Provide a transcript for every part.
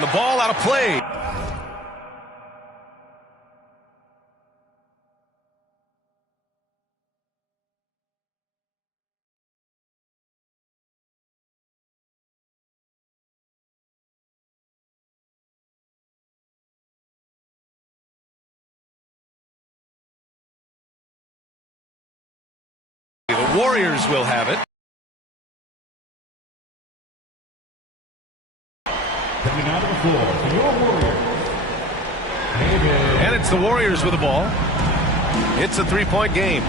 And the ball out of play. The Warriors will have it. Coming out of the floor for your Warriors. And it's the Warriors with the ball. It's a three-point game.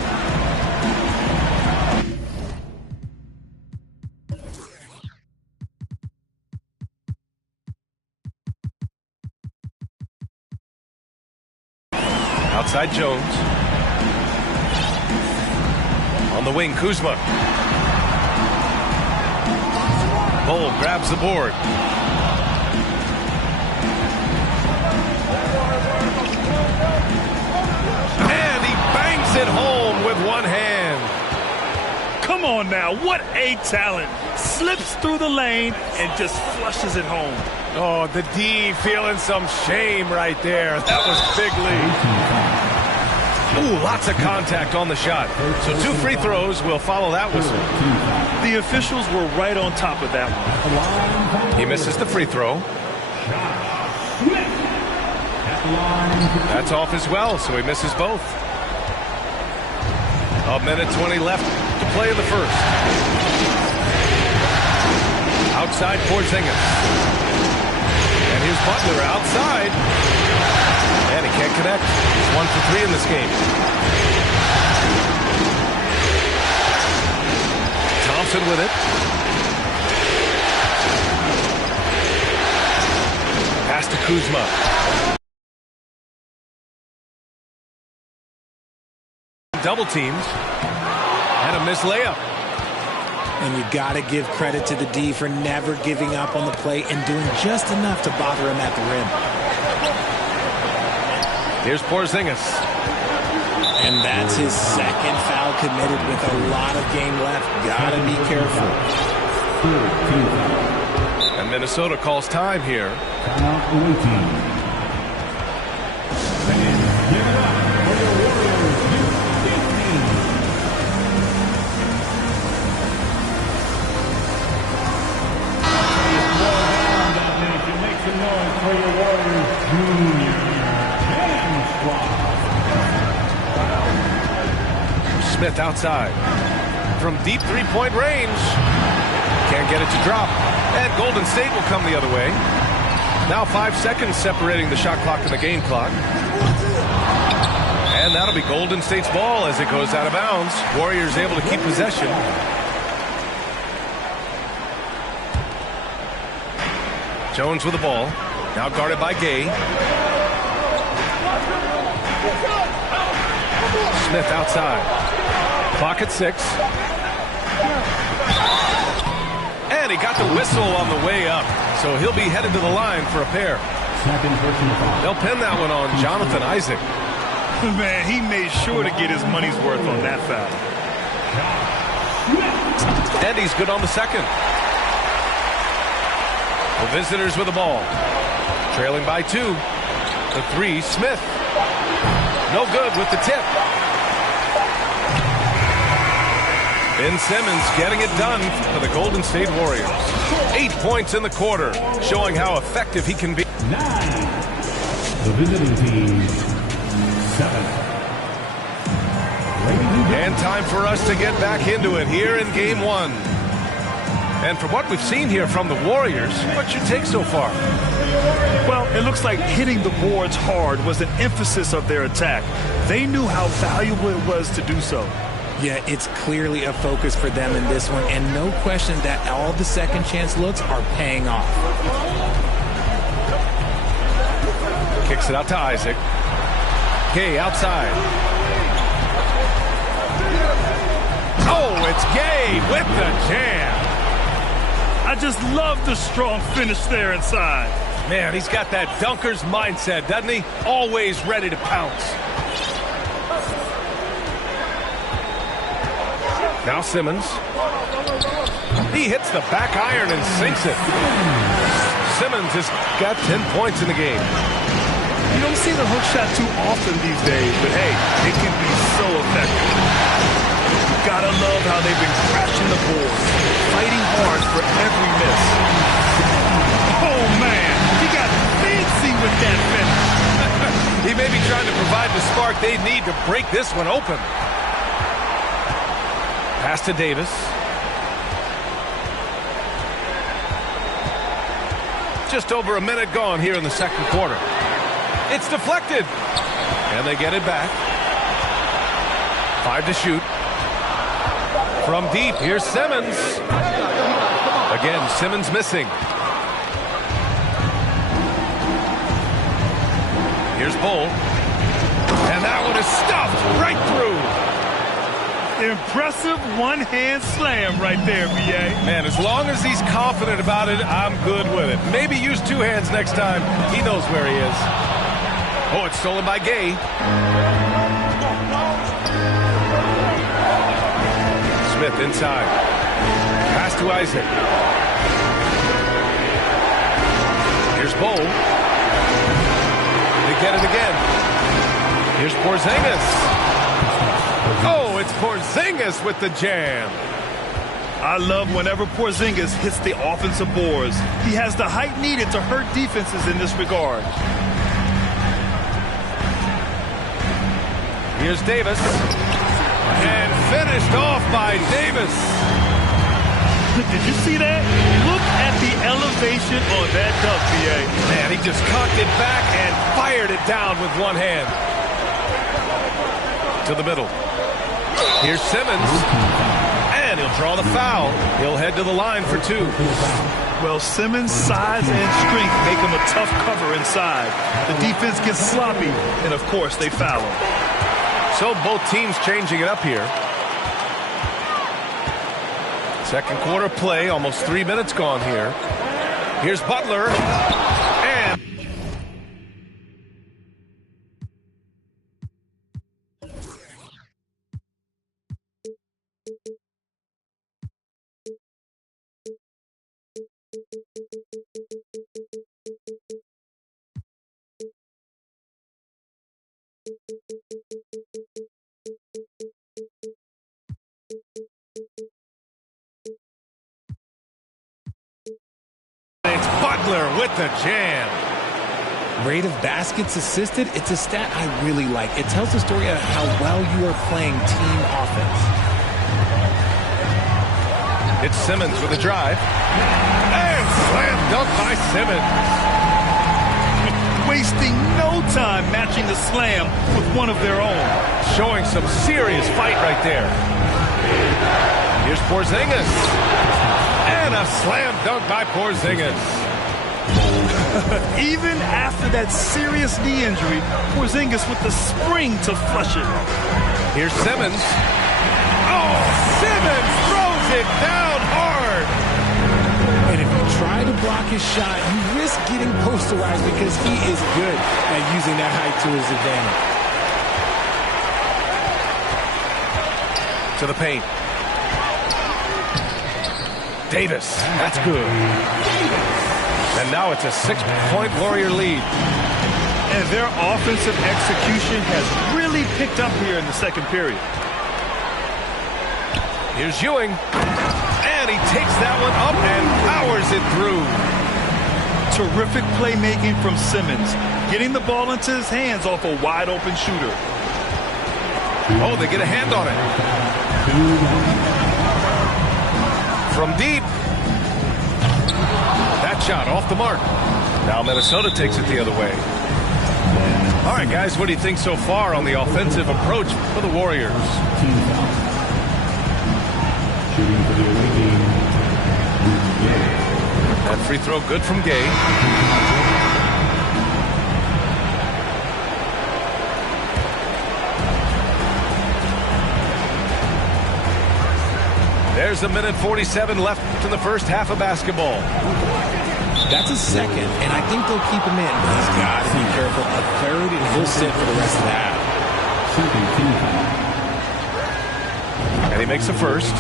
Outside Jones. On the wing, Kuzma. Bol grabs the board. And he bangs it home with one hand. Come on now, what a talent. Slips through the lane and just flushes it home. Oh, the D feeling some shame right there. That was big lead. Ooh, lots of contact on the shot. So 2 free throws will follow that whistle. The officials were right on top of that one. He misses the free throw. That's off as well, so he misses both. A minute 20 left to play in the first. Outside Porzingis. And here's Butler outside. And he can't connect. He's 1 for 3 in this game. Thompson with it. Pass to Kuzma. Double teamed. And a missed layup. And you got to give credit to the D for never giving up on the play and doing just enough to bother him at the rim. Here's Porzingis. And that's his second foul committed with a lot of game left. Got to be careful. And Minnesota calls time here. Make some noise for your Warriors Junior. Smith outside. From deep three-point range. Can't get it to drop. And Golden State will come the other way. Now 5 seconds separating the shot clock and the game clock. And that'll be Golden State's ball as it goes out of bounds. Warriors able to keep possession. Jones with the ball. Now guarded by Gay. Smith outside. Clock at 6. And he got the whistle on the way up. So he'll be headed to the line for a pair. They'll pin that one on Jonathan Isaac. Man, he made sure to get his money's worth on that foul. And he's good on the second. The visitors with the ball. Trailing by 2. The 3, Smith. No good with the tip. Ben Simmons getting it done for the Golden State Warriors. 8 points in the quarter, showing how effective he can be. 9. The visiting team, 7. And time for us to get back into it here in Game 1. And from what we've seen here from the Warriors, what's your take so far? Well, it looks like hitting the boards hard was an emphasis of their attack. They knew how valuable it was to do so. Yeah, it's clearly a focus for them in this one, and no question that all the second chance looks are paying off. Kicks it out to Isaac. Gay outside. Oh, it's Gay with the jam. I just love the strong finish there inside. Man, he's got that dunker's mindset, doesn't he? Always ready to pounce. Now Simmons. He hits the back iron and sinks it. Simmons has got 10 points in the game. You don't see the hook shot too often these days, but hey, it can be so effective. You gotta love how they've been crashing the boards, fighting hard for every miss. Oh man, he got fancy with that finish. He may be trying to provide the spark they need to break this one open. Pass to Davis. Just over a minute gone here in the second quarter. It's deflected. And they get it back. 5 to shoot. From deep, here's Simmons. Again, Simmons missing. Here's Bull. And that one is stuffed right through. Impressive one-hand slam right there, B.A. Man, as long as he's confident about it, I'm good with it. Maybe use 2 hands next time. He knows where he is. Oh, it's stolen by Gay. Smith inside. Pass to Isaac. Here's Bull. They get it again. Here's Porzingis. Oh, it's Porzingis with the jam. I love whenever Porzingis hits the offensive boards. He has the height needed to hurt defenses in this regard. Here's Davis. And finished off by Davis. Did you see that? Look at the elevation on that dunk, B.A. Man, he just cocked it back and fired it down with one hand. To the middle. Here's Simmons. And he'll draw the foul. He'll head to the line for 2. Well, Simmons' size and strength make him a tough cover inside. The defense gets sloppy, and of course, they foul him. So both teams changing it up here. Second quarter play, almost 3 minutes gone here. Here's Butler. And it's Butler with the jam. Rate of baskets assisted, it's a stat I really like. It tells the story of how well you are playing team offense. It's Simmons with a drive. And slam dunk by Simmons. Wasting no time matching the slam with one of their own. Showing some serious fight right there. Here's Porzingis. And a slam dunk by Porzingis. Even after that serious knee injury, Porzingis with the spring to flush it. Here's Simmons. Oh, Simmons throws it down hard. And if you try to block his shot, you risk getting posterized because he is good at using that height to his advantage. To the paint. Davis, that's good. And now it's a 6-point Warrior lead. And their offensive execution has really picked up here in the second period. Here's Ewing. And he takes that one up and powers it through. Terrific playmaking from Simmons, getting the ball into his hands off a wide-open shooter. Oh, they get a hand on it. From deep. That shot off the mark. Now Minnesota takes it the other way. All right, guys, what do you think so far on the offensive approach for the Warriors? Shooting for the away team, Gay. That free throw good from Gay. There's a minute 47 left in the first half of basketball. That's a second, and I think they'll keep him in. He's got to be careful. A third, and he'll sit for the rest of the half. And he makes the first.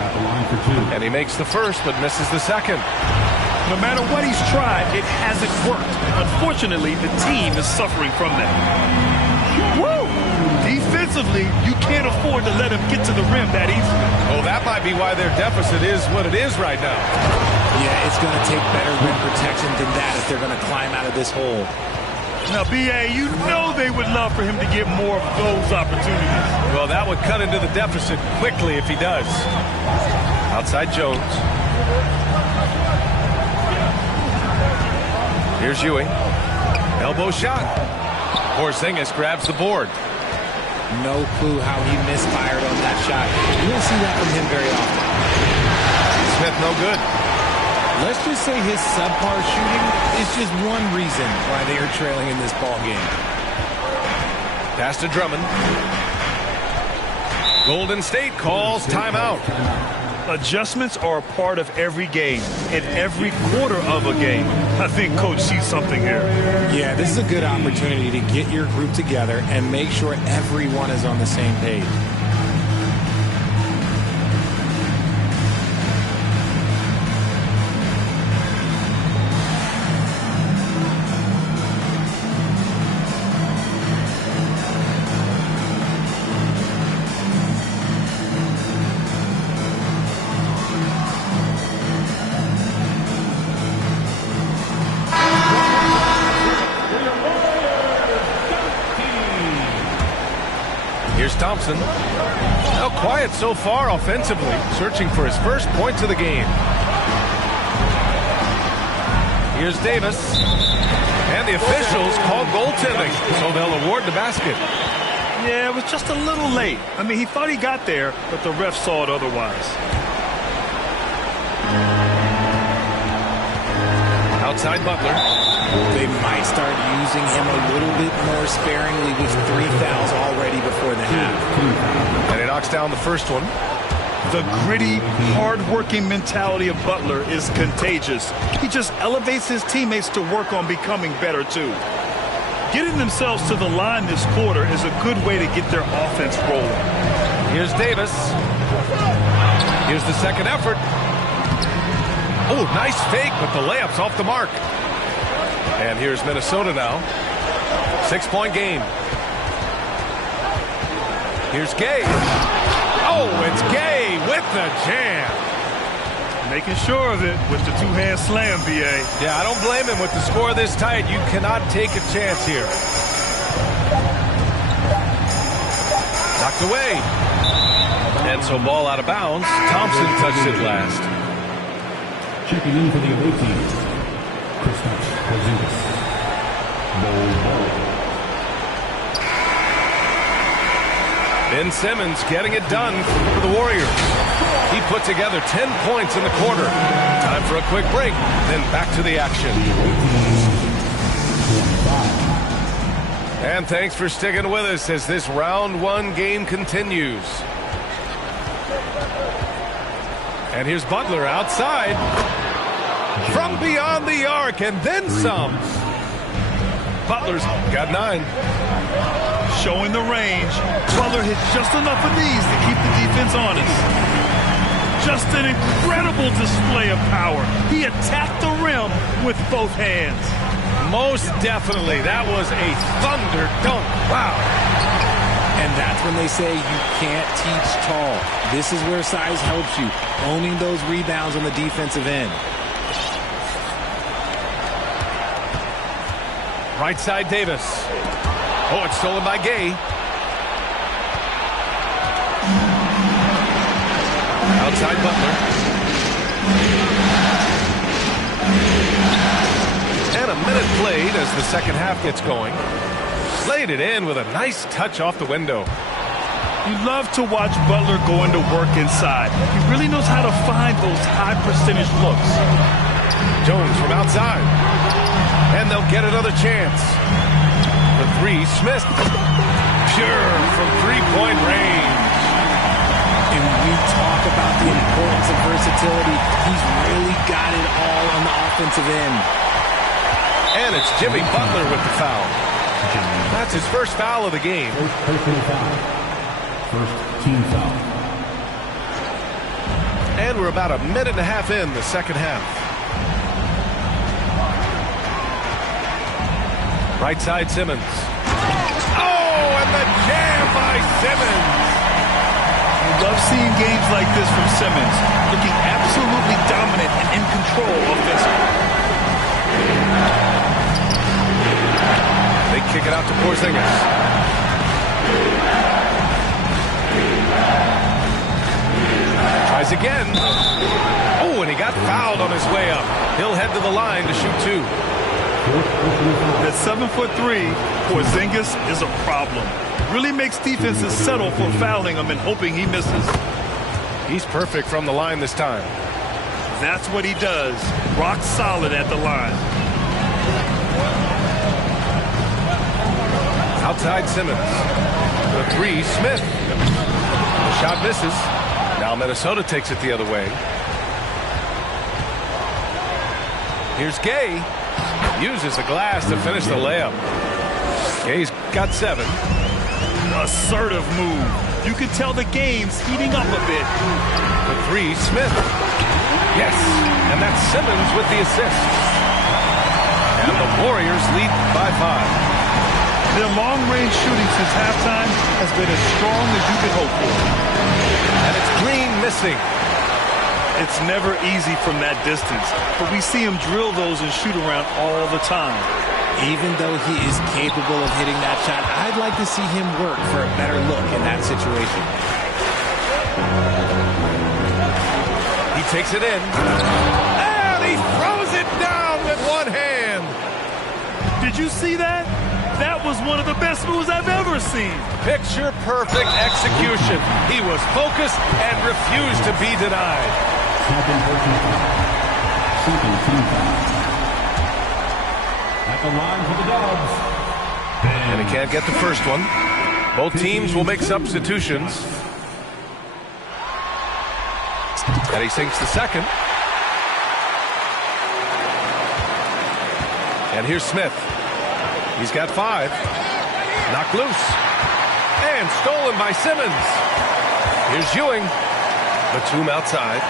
At the line for two. And he makes the first, but misses the second. No matter what he's tried, it hasn't worked. Unfortunately, the team is suffering from that. Woo! Defensively, you can't afford to let him get to the rim that easily. Oh, that might be why their deficit is what it is right now. Yeah, it's going to take better rim protection than that if they're going to climb out of this hole. Now, B.A., you know they would love for him to get more of those opportunities. Well, that would cut into the deficit quickly if he does. Outside Jones. Here's Ewing. Elbow shot. Porzingis grabs the board. No clue how he misfired on that shot. You don't see that from him very often. Smith no good. Let's just say his subpar shooting is just one reason why they are trailing in this ball game. Pass to Drummond. Golden State calls timeout. Adjustments are a part of every game, and every quarter of a game. I think Coach sees something here. Yeah, this is a good opportunity to get your group together and make sure everyone is on the same page. Here's Thompson. Now quiet so far offensively, searching for his first points of the game. Here's Davis. And the officials call goaltending, so they'll award the basket. Yeah, it was just a little late. I mean, he thought he got there, but the ref saw it otherwise. Outside Butler. They might start using him a little bit more sparingly with 3 fouls already before the half. And he knocks down the first one. The gritty, hard-working mentality of Butler is contagious. He just elevates his teammates to work on becoming better, too. Getting themselves to the line this quarter is a good way to get their offense rolling. Here's Davis. Here's the second effort. Oh, nice fake, but the layup's off the mark. And here's Minnesota now. 6-point game. Here's Gay. Oh, it's Gay with the jam. Making sure of it with the two-hand slam, B.A. Yeah, I don't blame him with the score this tight. You cannot take a chance here. Knocked away. And so ball out of bounds. Thompson touched it last. Checking in for the away team, Kristaps Porzingis. Ben Simmons getting it done for the Warriors. He put together 10 points in the quarter. Time for a quick break, then back to the action. And thanks for sticking with us as this round one game continues. And here's Butler outside. From beyond the arc, and then some. Butler's got 9. Showing the range. Butler hit just enough of these to keep the defense honest. Just an incredible display of power. He attacked the rim with both hands. Most definitely. That was a thunder dunk. Wow. And that's when they say you can't teach tall. This is where size helps you. Owning those rebounds on the defensive end. Right side Davis. Oh, it's stolen by Gay. Outside Butler. And a minute played as the second half gets going. Laid it in with a nice touch off the window. You love to watch Butler go into work inside. He really knows how to find those high percentage looks. Jones from outside. And they'll get another chance. The 3, Smith. Pure from three-point range. And we talk about the importance of versatility. He's really got it all on the offensive end. And it's Jimmy Butler with the foul. That's his first foul of the game. First personal foul. First team foul. And we're about a minute and a half in the second half. Right side Simmons. Oh, and the jam by Simmons. Love seeing games like this from Simmons, looking absolutely dominant and in control offensively. They kick it out to Porzingis. Tries again. Oh, and he got fouled on his way up. He'll head to the line to shoot two. At 7'3", Porzingis is a problem. Really makes defenses settle for fouling him and hoping he misses. He's perfect from the line this time. That's what he does. Rock solid at the line. Outside Simmons. The three, Smith. The shot misses. Now Minnesota takes it the other way. Here's Gay. Uses the glass to finish the layup. Gay's got 7. Assertive move. You can tell the game's heating up a bit. The three, Smith. Yes, and that's Simmons with the assist. And the Warriors lead by 5. Their long-range shooting since halftime has been as strong as you could hope for. And it's Green missing. It's never easy from that distance, but we see him drill those and shoot around all the time. Even though he is capable of hitting that shot, I'd like to see him work for a better look in that situation. He takes it in. And he throws it down with one hand. Did you see that? That was one of the best moves I've ever seen. Picture perfect execution. He was focused and refused to be denied. At the line for the Dubs. And he can't get the first one. Both teams will make substitutions. And he sinks the second. And here's Smith. He's got 5. Knocked loose. And stolen by Simmons. Here's Ewing. Batum outside.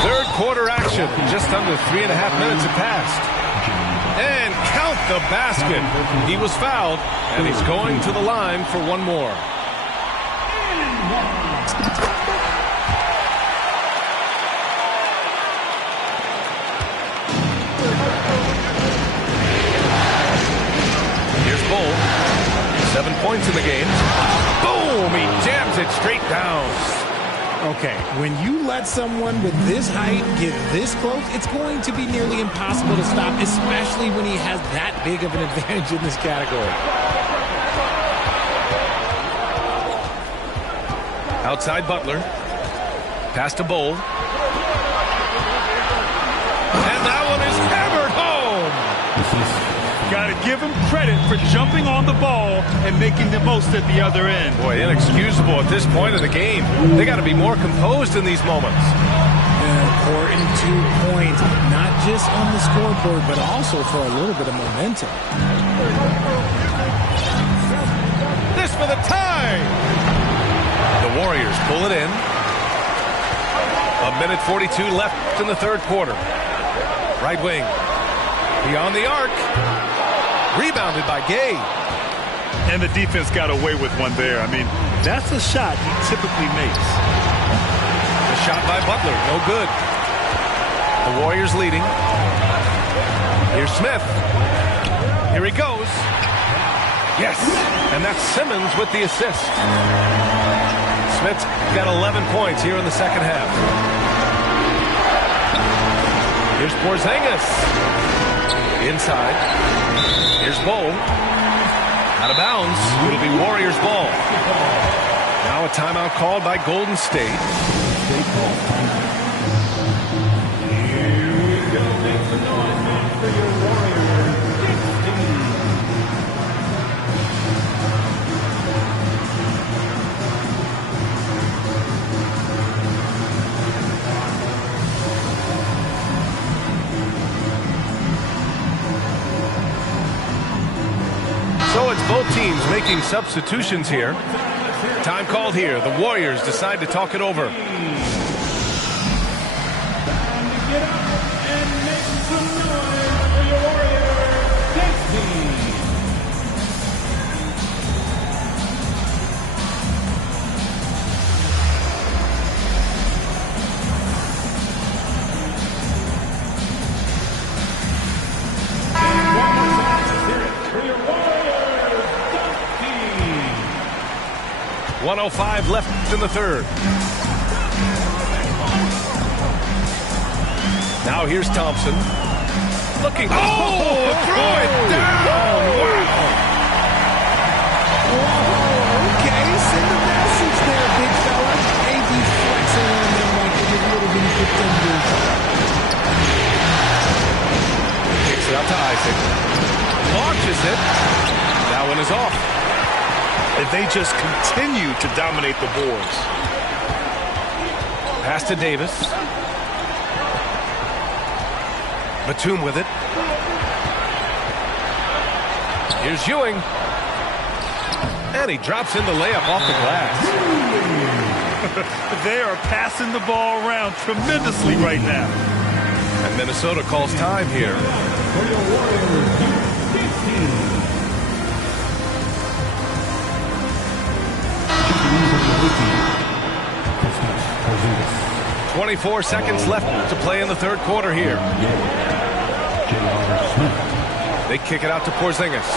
Third quarter action. Just under 3.5 minutes have passed. And count the basket. He was fouled, and he's going to the line for one more. Here's Bull. 7 points in the game. Boom! He jams it straight down. Okay, when you let someone with this height get this close, it's going to be nearly impossible to stop, especially when he has that big of an advantage in this category. Outside Butler. Pass to Bull. And that one is hammered home. Got to give him credit for jumping on the ball and making the most at the other end. Boy, inexcusable at this point of the game. They got to be more composed in these moments. An important 2 points, not just on the scoreboard, but also for a little bit of momentum. This for the tie. The Warriors pull it in. 1:42 left in the third quarter. Right wing. Beyond the arc. Rebounded by Gay. And the defense got away with one there. I mean, that's a shot he typically makes. The shot by Butler, no good. The Warriors leading. Here's Smith. Here he goes. Yes, and that's Simmons with the assist. Smith's got 11 points here in the second half. Here's Porzingis. Inside. Here's Bull. Out of bounds. It'll be Warriors ball. Now a timeout called by Golden State. So it's both teams making substitutions here. Time called here. The Warriors decide to talk it over. Time to get up and make some noise for your Warriors. Dixie. For your Warriors, Dusty. 1:05 left in the third. Now here's Thompson. Looking. Oh, throw it down. Wow. Okay, send a message there, big fella. AD flexing on them like they just little bitty pretenders. Kicks it out to Isaac. Launches it. That one is off. And they just continue to dominate the boards. Pass to Davis. Batum with it. Here's Ewing. And he drops in the layup off the glass. They are passing the ball around tremendously right now. And Minnesota calls time here. For your Warriors, 15. 24 seconds left to play in the third quarter here. J.R. Smith. They kick it out to Porzingis.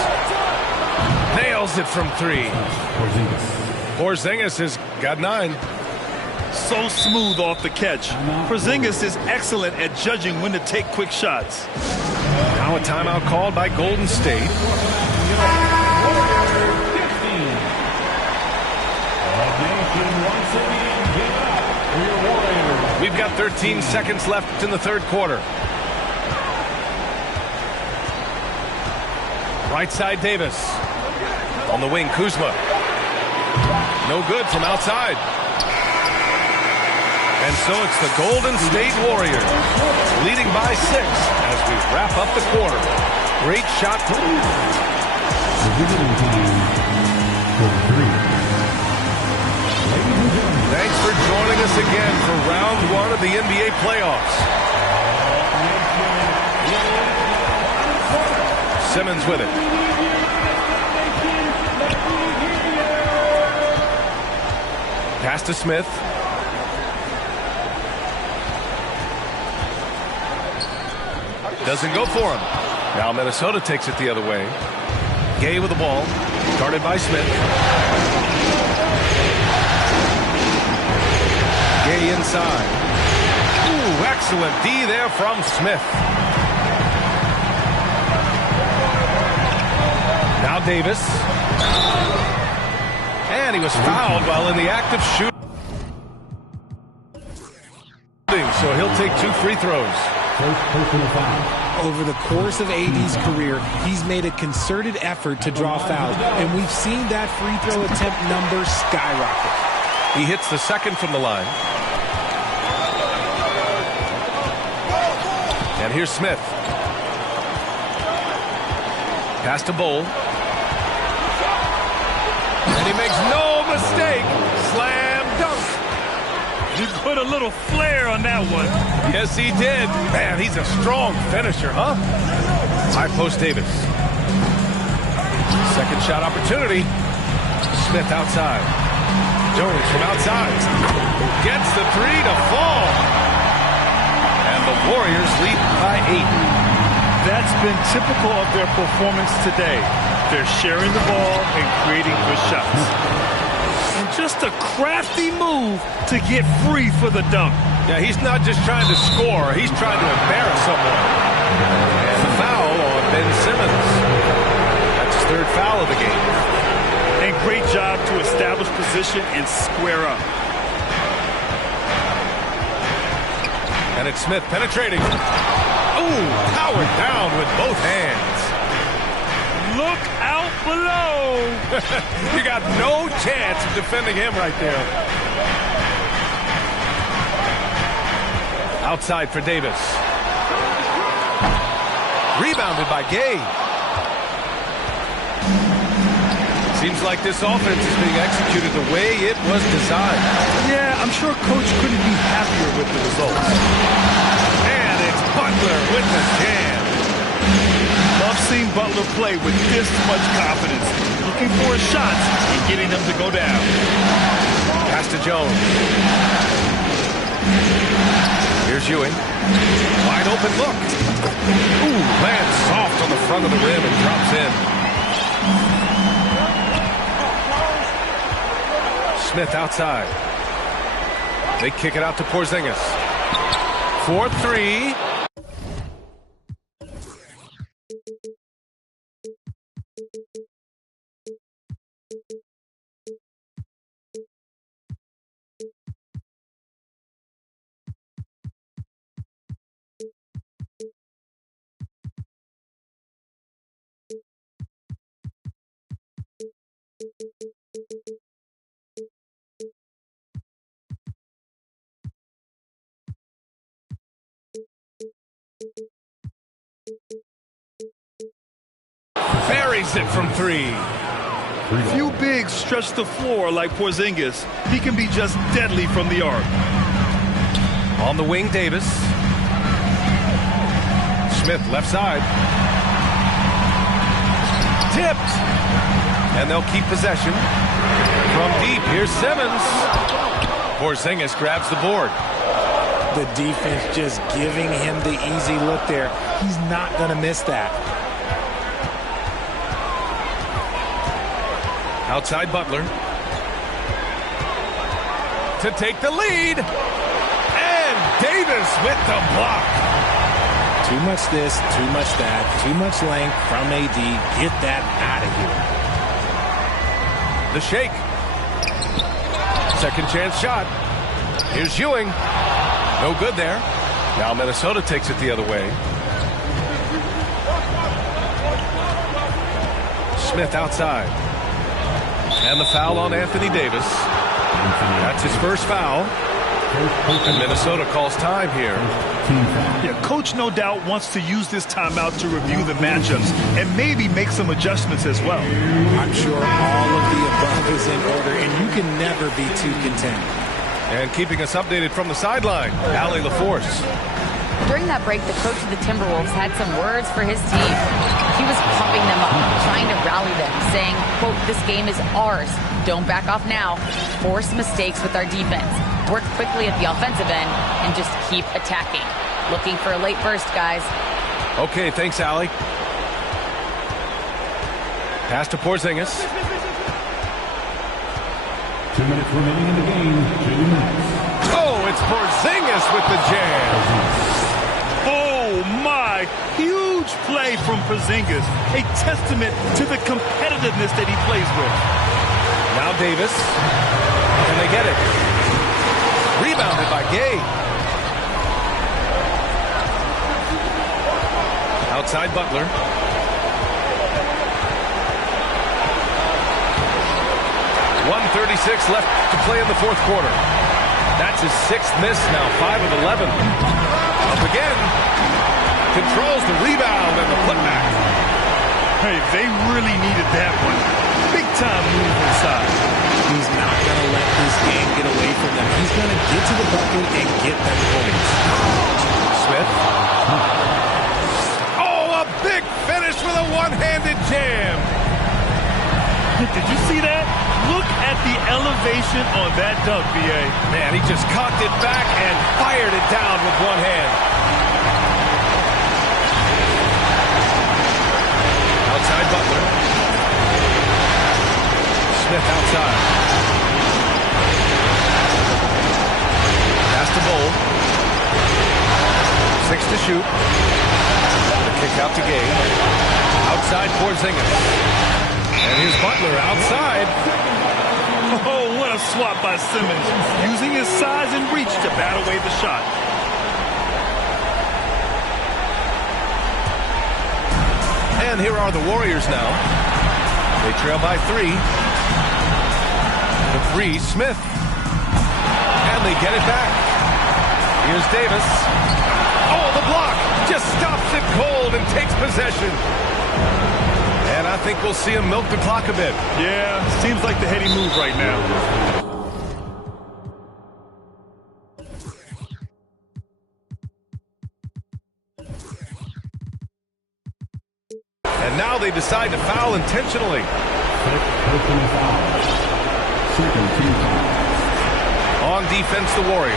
Nails it from three. Porzingis has got 9. So smooth off the catch. Porzingis is excellent at judging when to take quick shots. Now a timeout called by Golden State. We've got 13 seconds left in the third quarter. Right side Davis. On the wing, Kuzma. No good from outside. And so it's the Golden State Warriors leading by 6 as we wrap up the quarter. Great shot. Thanks for joining us again for round 1 of the NBA playoffs. Simmons with it. Pass to Smith. Doesn't go for him. Now Minnesota takes it the other way. Gay with the ball. Guarded by Smith. Gay inside. Ooh, excellent D there from Smith. Now Davis. And he was fouled while in the act of shooting. So he'll take 2 free throws. Over the course of AD's career, he's made a concerted effort to draw fouls, and we've seen that free throw attempt number skyrocket. He hits the second from the line. And here's Smith. Pass to Bowl. And he makes no mistake. Slam dunk. He put a little flair on that one. Yes, he did. Man, he's a strong finisher, huh? High post Davis. Second shot opportunity. Smith outside. Jones from outside. Gets the 3 to fall. And the Warriors lead by 8. That's been typical of their performance today. They're sharing the ball and creating good shots. And just a crafty move to get free for the dunk. Yeah, he's not just trying to score. He's trying to embarrass someone. And the foul on Ben Simmons. That's his 3rd foul of the game. And great job to establish position and square up. And it's Smith penetrating. Ooh, powered down with both hands. Look out below. You got no chance of defending him right there. Outside for Davis. Rebounded by Gay. Seems like this offense is being executed the way it was designed. Yeah, I'm sure Coach couldn't be happier with the results. And it's Butler with the jam. Love seeing Butler play with this much confidence. Looking for his shots and getting them to go down. Pass to Jones. Here's Ewing. Wide open look. Ooh, lands soft on the front of the rim and drops in. Smith outside. They kick it out to Porzingis. 4-3. Buries it from 3. Few bigs stretch the floor like Porzingis. He can be just deadly from the arc. On the wing, Davis. Smith left side. Tipped. And they'll keep possession. From deep, here's Simmons. Porzingis grabs the board. The defense just giving him the easy look there. He's not going to miss that. Outside Butler. To take the lead. And Davis with the block. Too much this, too much that, too much length from AD. Get that out of here. The shake. Second chance shot. Here's Ewing. No good there. Now Minnesota takes it the other way. Smith outside. And the foul on Anthony Davis. That's his first foul. And Minnesota calls time here. Yeah, Coach no doubt wants to use this timeout to review the matchups and maybe make some adjustments as well. I'm sure all of the above is in order, and you can never be too content. And keeping us updated from the sideline, Allie LaForce. During that break, the coach of the Timberwolves had some words for his team. He was pumping them up, trying to rally them, saying, quote, "This game is ours. Don't back off now. Force mistakes with our defense. Work quickly at the offensive end and just keep attacking. Looking for a late burst, guys." Okay, thanks, Allie. Pass to Porzingis. 2 minutes remaining in the game. 2 minutes. Oh, it's Porzingis with the jam. Oh, my. Huge play from Porzingis. A testament to the competitiveness that he plays with. Now Davis. Can they get it? Rebounded by Gay. Outside Butler. .136 left to play in the fourth quarter. That's his 6th miss now, 5 of 11. Up again. Controls the rebound and the putback. Hey, they really needed that one. Big time move inside. He's not going to let this game get away from them. He's going to get to the bucket and get them points. Smith. Oh, a big finish with a one-handed jam. Did you see that? Look at the elevation on that dunk, B.A. Man, he just cocked it back and fired it down with one hand. Outside Butler. Smith outside. Pass to Bowl. 6 to shoot. The kick out to Gay. Outside Porzingis. And here's Butler outside. Oh, what a swat by Simmons, using his size and reach to bat away the shot. And here are the Warriors now. They trail by 3. The 3, Smith. And they get it back. Here's Davis. Oh, the block just stops it cold and takes possession. And I think we'll see him milk the clock a bit. Yeah, seems like the heady move right now. And now they decide to foul intentionally. On defense, the Warriors.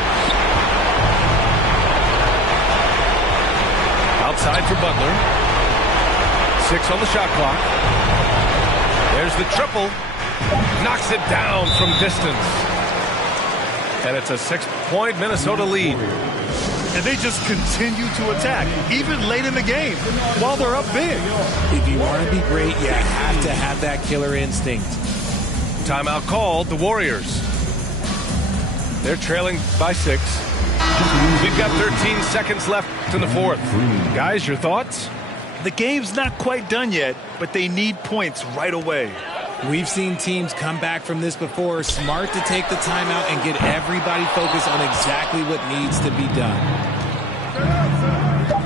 Outside for Butler. 6 on the shot clock. There's the triple. Knocks it down from distance. And it's a 6-point Minnesota lead. And they just continue to attack, even late in the game, while they're up big. If you want to be great, you have to have that killer instinct. Timeout called, the Warriors. They're trailing by 6. We've got 13 seconds left in the fourth. Guys, your thoughts? The game's not quite done yet, but they need points right away. We've seen teams come back from this before. Smart to take the timeout and get everybody focused on exactly what needs to be done.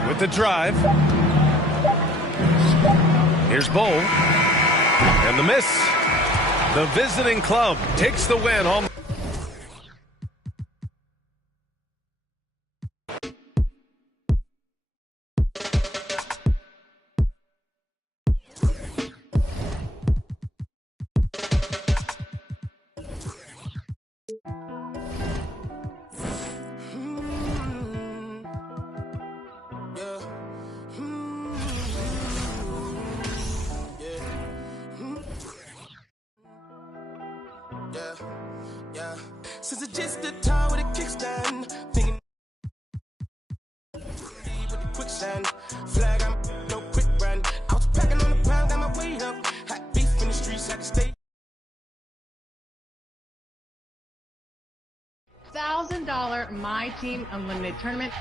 With the drive. Here's Bowl. And the miss. The visiting club takes the win on. Since it's just the time with a kickstand, thinking with the quicksand, flag I'm no quick run. I was packing on the pound, got my weight up, hot beef in the streets, I can stay. $1,000 My Team Unlimited Tournament.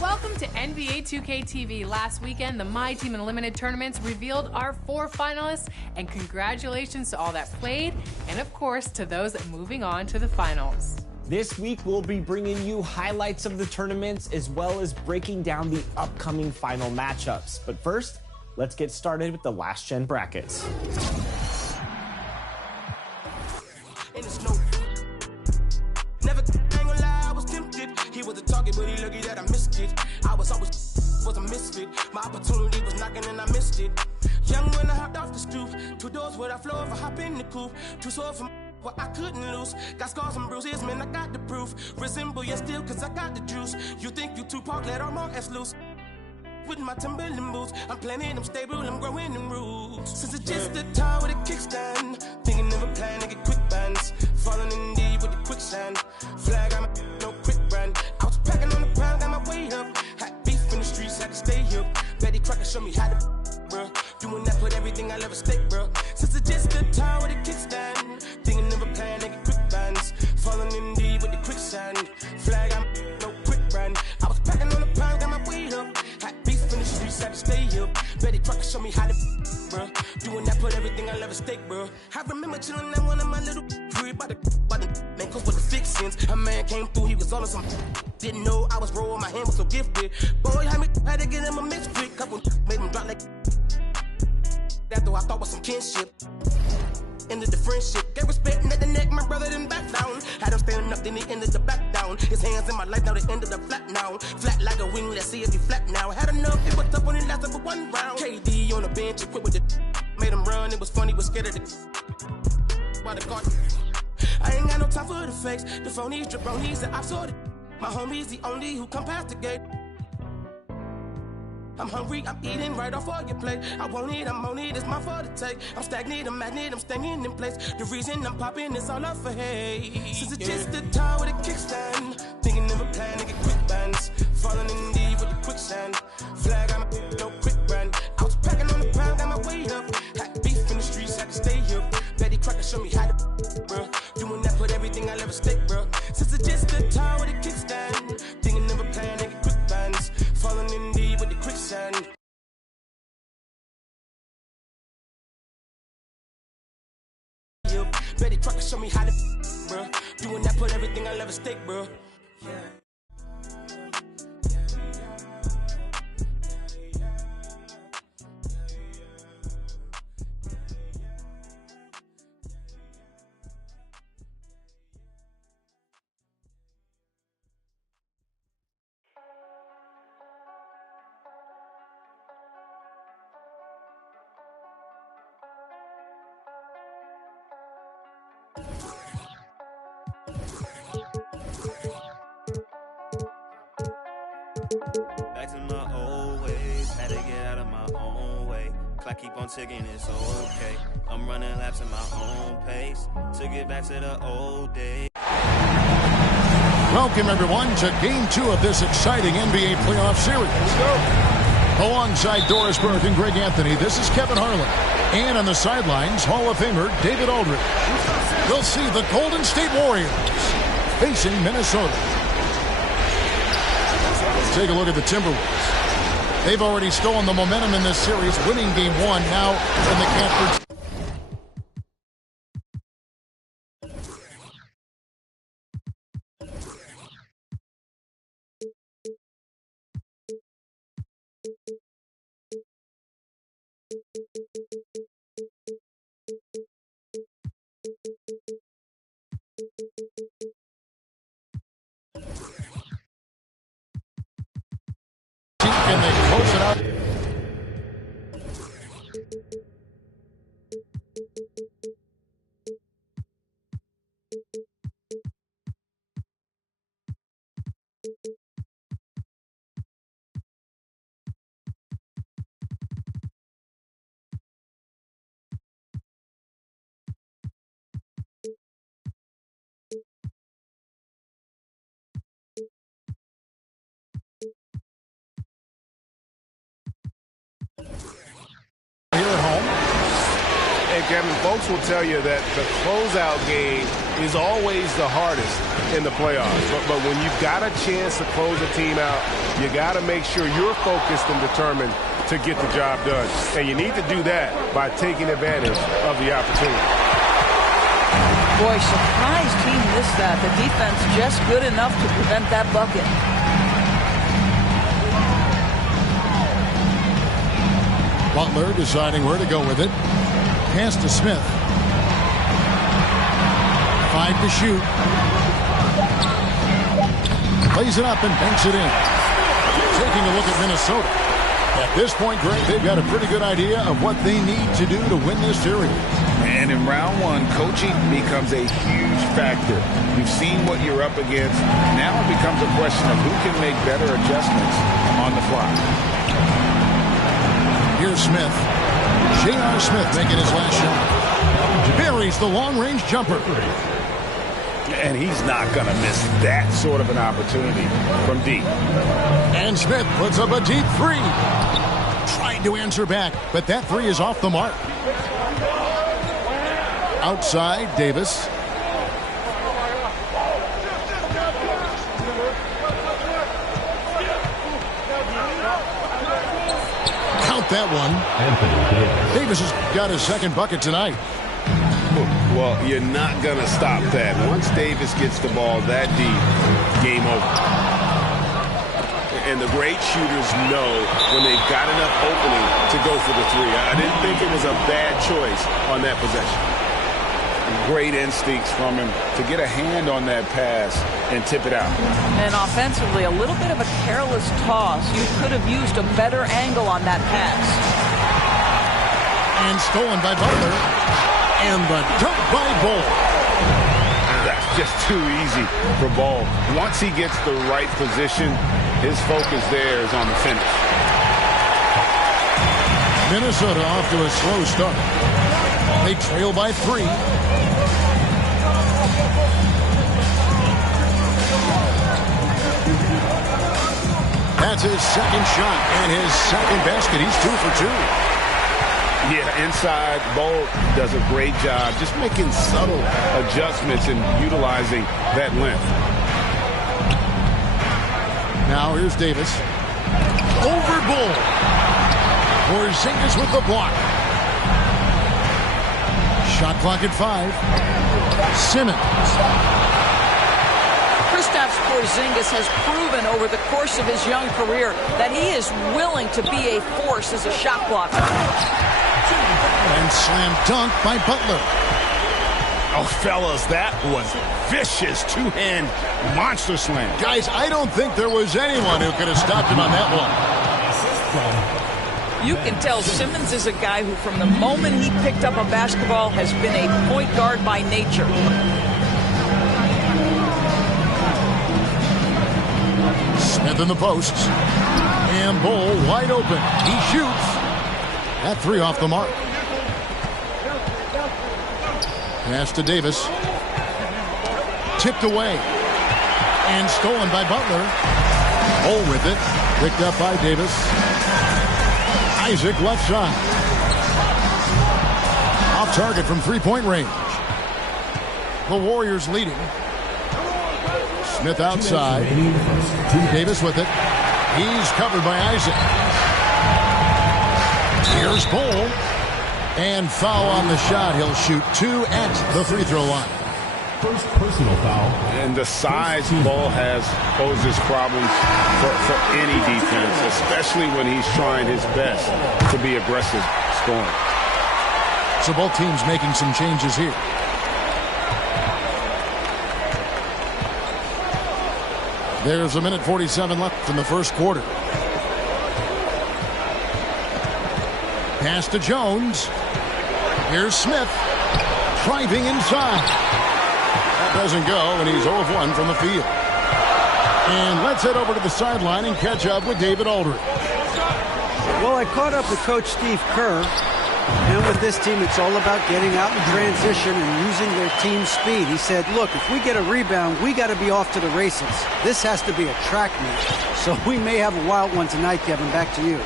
Welcome to NBA 2K TV. Last weekend, the My Team Unlimited tournaments revealed our 4 finalists, and congratulations to all that played, and of course to those moving on to the finals. This week, we'll be bringing you highlights of the tournaments as well as breaking down the upcoming final matchups. But first, let's get started with the last gen brackets. Never gonna lie, I was tempted. He was a target, but he lucky that I missed it. I was always was a misfit. My opportunity was knocking and I missed it. Young when I hopped off the stoop, 2 doors where I flow if I hop in the coupe. 2 sore from what I couldn't lose. Got scars and bruises, man, I got the proof. Resemble you still, cause I got the juice. You think you Tupac, let all my ass loose. With my Timberland boots, I'm planning, I'm stable, I'm growing in roots. Since it's just the time with a kickstand, thinking never plan to get quick bands. Falling in deep with the quicksand, flag I'm no quick brand. I was packing on the pound, got my weight up. Hot beef in the streets, had to stay here. Betty Crocker show me how to, bruh. Doing that, put everything I'll ever stake, bruh. Since it's just the time with a kickstand, thinking never plan to get quick bands. Falling in deep with the quicksand, flag I'm no quick brand. I was packing on the pound, got my weight up. Hot beef in the streets, had to stay here. Betty Crocker show me how to, bruh. Doing that, put everything I'll ever stake, bruh. I remember chilling at one of my little crib by the man, cause with the fixins. A man came through, he was on some. Didn't know I was rolling, my hand was so gifted. Boy, had to get him a mix quick. Couple made him drop like that, though I thought was some kinship. Ended the friendship, gave respect at the neck, my brother didn't back down. Had him standing up, then he ended the back down. His hands in my life, now they ended up flat now. Flat like a wing, let's see if he flat now. Had enough, it was tough when it lasted for 1 round. KD on the bench, equipped with the made him run, it was funny, was scared of the by the guard. I ain't got no time for the fakes, the phonies, jabronis, that I saw it. My homie's the only who come past the gate. I'm hungry, I'm eating right off of your plate. I want it, I'm on it, it's my fault to take. I'm stagnant, I'm magnet, I'm staying in place. The reason I'm popping is all up for hate. Since it's just the time with a kickstand, thinking never plan to get quick bands. Falling in deep with the quicksand, flag I'm no quick brand. I was packing on the pound, got my weight up. Hot beef in the streets, had to stay here. Betty Crocker show me how to, bruh. Doing that, put everything I'll ever stake, bruh. Since it's just the time with a kickstand, thinking never plan to get quick bands. Falling in deep with the quicksand. Betty Crocker show me how to, bruh. mistake, bro. Back to my old ways, had to get out of my own way. Clock keep on ticking, it's okay. I'm running laps at my own pace. To get back to the old days. Welcome, everyone, to Game 2 of this exciting NBA playoff series. Let's go. Alongside Doris Burke and Greg Anthony, this is Kevin Harlan. And on the sidelines, Hall of Famer David Aldridge. We'll see the Golden State Warriors facing Minnesota. Take a look at the Timberwolves. They've already stolen the momentum in this series, winning Game 1 now in the Canford. Can they close it out? Here at home. And Kevin, folks will tell you that the closeout game is always the hardest in the playoffs. But when you've got a chance to close a team out, you got to make sure you're focused and determined to get the job done. And you need to do that by taking advantage of the opportunity. Boy, surprised he missed that. The defense just good enough to prevent that bucket. Butler deciding where to go with it. Pass to Smith. 5 to shoot. Plays it up and banks it in. Taking a look at Minnesota. At this point, Greg, they've got a pretty good idea of what they need to do to win this series. And in round one, coaching becomes a huge factor. You've seen what you're up against. Now it becomes a question of who can make better adjustments on the fly. Here's Smith. J.R. Smith making his last shot. Buries the long-range jumper. And he's not going to miss that sort of an opportunity from deep. And Smith puts up a deep three. Tried to answer back, but that three is off the mark. Outside, Davis. Count that one. Davis has got his second bucket tonight. Well, you're not going to stop that. Once Davis gets the ball that deep, game over. And the great shooters know when they've got enough opening to go for the three. I didn't think it was a bad choice on that possession. Great instincts from him to get a hand on that pass and tip it out. And offensively, a little bit of a careless toss. You could have used a better angle on that pass. And stolen by Butler. And the dunk by Ball. That's just too easy for Ball. Once he gets the right position, his focus there is on the finish. Minnesota off to a slow start. They trail by 3. That's his second shot and his second basket. He's 2 for 2. Yeah, inside, Ball does a great job just making subtle adjustments and utilizing that length. Now here's Davis. Over Bull. Porzingis with the block. Shot clock at 5. Simmons. Kristaps Porzingis has proven over the course of his young career that he is willing to be a force as a shot blocker. And slam dunk by Butler. Oh, fellas, that was vicious two-hand monster slam. Guys, I don't think there was anyone who could have stopped him on that one. You can tell Simmons is a guy who, from the moment he picked up a basketball, has been a point guard by nature. Smith in the posts. And Bull wide open. He shoots. That three off the mark. Pass to Davis. Tipped away. And stolen by Butler. Bull with it. Picked up by Davis. Isaac left side. Off target from three-point range. The Warriors leading. Smith outside. Davis with it. He's covered by Isaac. Here's Bull. And foul on the shot. He'll shoot two at the free throw line. First personal foul. And the size Bull has poses problems for any defense, especially when he's trying his best to be aggressive scoring. So both teams making some changes here. There's 1:47 left in the first quarter. Pass to Jones. Here's Smith. Driving inside. That doesn't go, and he's 0 of 1 from the field. And let's head over to the sideline and catch up with David Aldridge. Well, I caught up with Coach Steve Kerr. And with this team, it's all about getting out in transition and using their team speed. He said, look, if we get a rebound, we got to be off to the races. This has to be a track meet. So we may have a wild one tonight, Kevin. Back to you.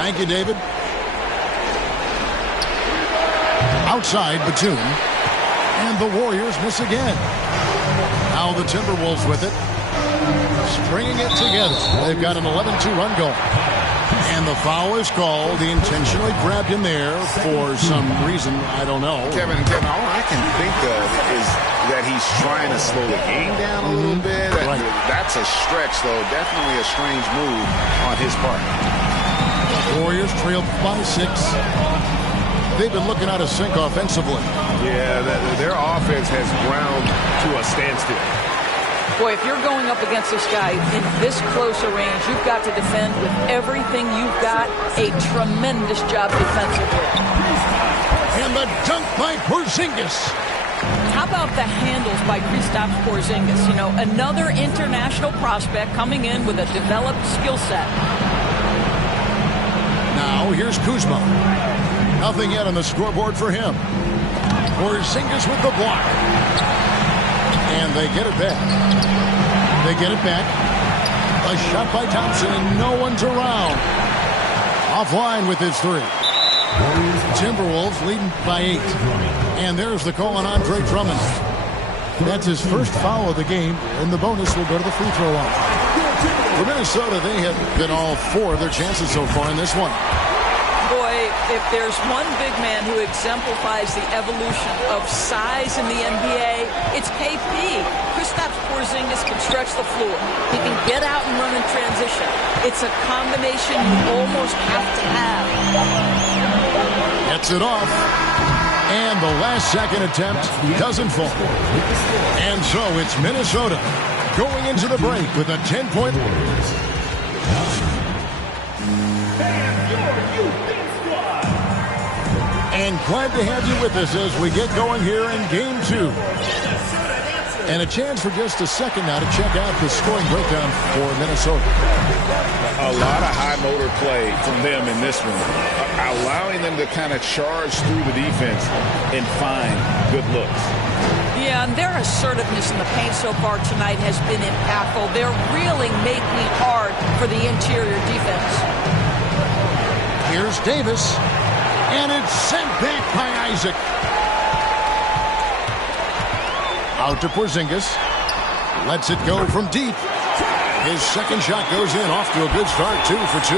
Thank you, David. Outside, Batum. And the Warriors miss again. Now the Timberwolves with it. Stringing it together. They've got an 11-2 run going. And the foul is called. He intentionally grabbed him there for some reason. I don't know. Kevin, all I can think of is that he's trying to slow the game down a little bit. Right. That's a stretch, though. Definitely a strange move on his part. Warriors trailed by 6. They've been looking out of sync offensively. Yeah, their offense has ground to a standstill. Boy, if you're going up against this guy in this close a range, you've got to defend with everything you've got. A tremendous job defensively. And the dunk by Porzingis. How about the handles by Kristaps Porzingis? You know, another international prospect coming in with a developed skill set. Now here's Kuzma. Nothing yet on the scoreboard for him. Porzingis with the block. And they get it back. They get it back. A shot by Thompson, and no one's around. Offline with his three. Timberwolves leading by 8. And there's the call on Andre Drummond. That's his first foul of the game, and the bonus will go to the free throw line. For Minnesota, they have been all 4 of their chances so far in this one. Boy, if there's one big man who exemplifies the evolution of size in the NBA, it's KP. Kristaps Porzingis can stretch the floor. He can get out and run in transition. It's a combination you almost have to have. Gets it off. And the last second attempt doesn't fall. And so it's Minnesota going into the break with a 10-point. And glad to have you with us as we get going here in Game 2. And a chance for just a second now to check out the scoring breakdown for Minnesota. A lot of high motor play from them in this one, allowing them to kind of charge through the defense and find good looks. Yeah, and their assertiveness in the paint so far tonight has been impactful. They're really making it hard for the interior defense. Here's Davis. And it's sent back by Isaac. Out to Porzingis. Lets it go from deep. His second shot goes in, off to a good start, 2 for 2.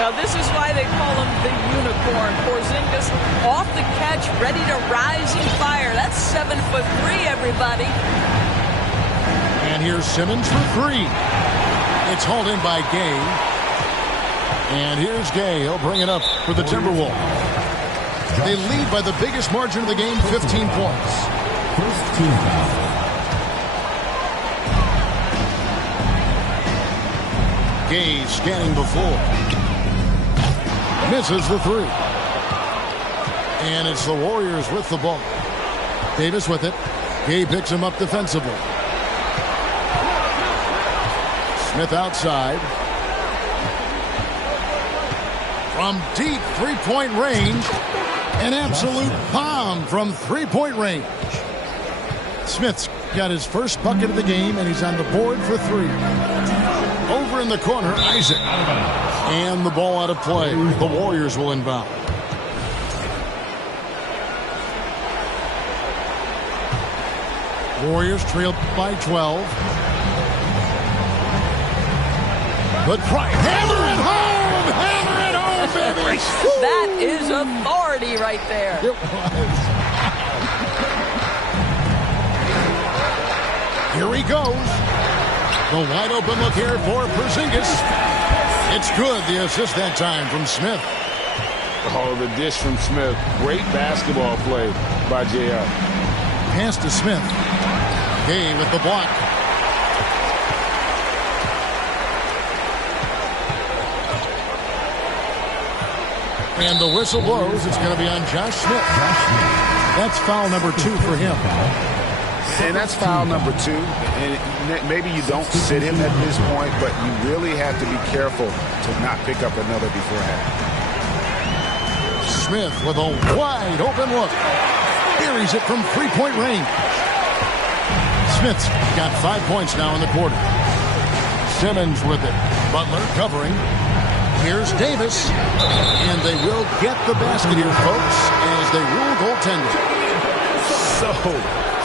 Now this is why they call him the unicorn. Porzingis off the catch, ready to rise and fire. That's 7'3", everybody. here's Simmons for three. It's hauled in by Gay. And here's Gay. He'll bring it up for the Timberwolves. They lead by the biggest margin of the game, 15 points. First team foul. Gay scanning before. Misses the three. And it's the Warriors with the ball. Davis with it. Gay picks him up defensively. Smith outside. From deep three-point range. An absolute bomb from three-point range. Smith's got his first bucket of the game, and he's on the board for three. Over in the corner, Isaac. And the ball out of play. The Warriors will inbound. Warriors trailed by 12. But hammer it home! Hammer it home, baby! That is authority right there. It was. Here he goes. The wide open look here for Porzingis. It's good. The assist that time from Smith. Oh, the dish from Smith. Great basketball play by J.R. Pass to Smith. Gay with the block. And the whistle blows. It's going to be on Josh Smith. That's foul number 2 for him. And that's foul number 2. And maybe you don't sit him at this point, but you really have to be careful to not pick up another beforehand. Smith with a wide open look. Buries it from three-point range. Smith's got 5 points now in the quarter. Simmons with it. Butler covering. Here's Davis. And they will get the basket here, folks, as they rule goaltending. So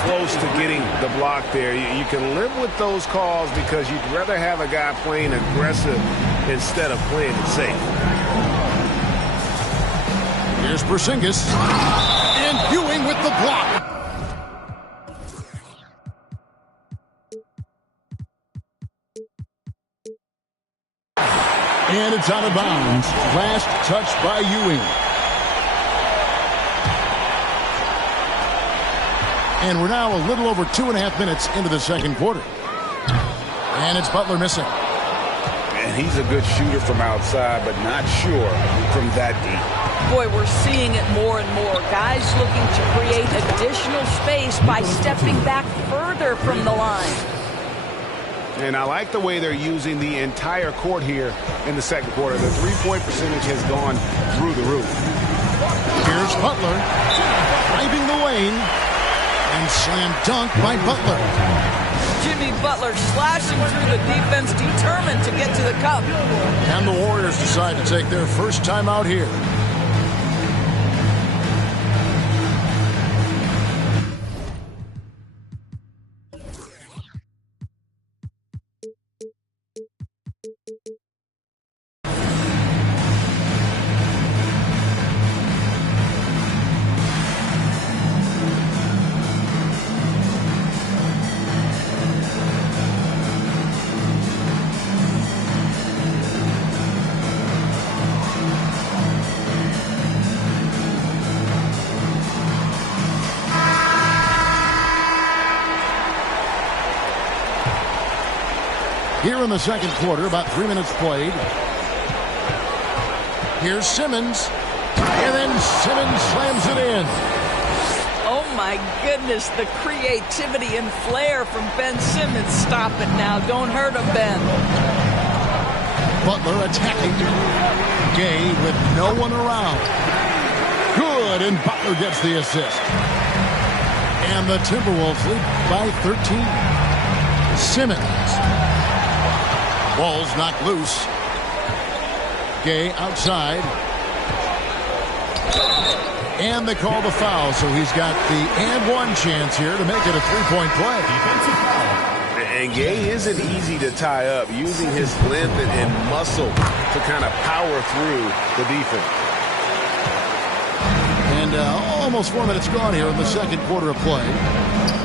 close to getting the block there. You can live with those calls because you'd rather have a guy playing aggressive instead of playing it safe. Here's Porzingis. And Ewing with the block. And it's out of bounds. Last touch by Ewing. And we're now a little over 2.5 minutes into the second quarter. And it's Butler missing. And he's a good shooter from outside, but not sure from that deep. Boy, we're seeing it more and more. Guys looking to create additional space by stepping back further from the line. And I like the way they're using the entire court here in the second quarter. The three-point percentage has gone through the roof. Here's Butler driving the lane and slam dunk by Butler. Jimmy Butler slashing through the defense, determined to get to the cup. And the Warriors decide to take their first time out here. Here in the second quarter, about 3 minutes played. Here's Simmons. And then Simmons slams it in. Oh, my goodness. The creativity and flair from Ben Simmons. Stop it now. Don't hurt him, Ben. Butler attacking. Gay with no one around. Good, and Butler gets the assist. And the Timberwolves lead by 13. Simmons. Ball's knocked loose. Gay outside. And they call the foul, so he's got the and one chance here to make it a three-point play. And Gay isn't easy to tie up, using his length and muscle to kind of power through the defense. And almost 4 minutes gone here in the second quarter of play.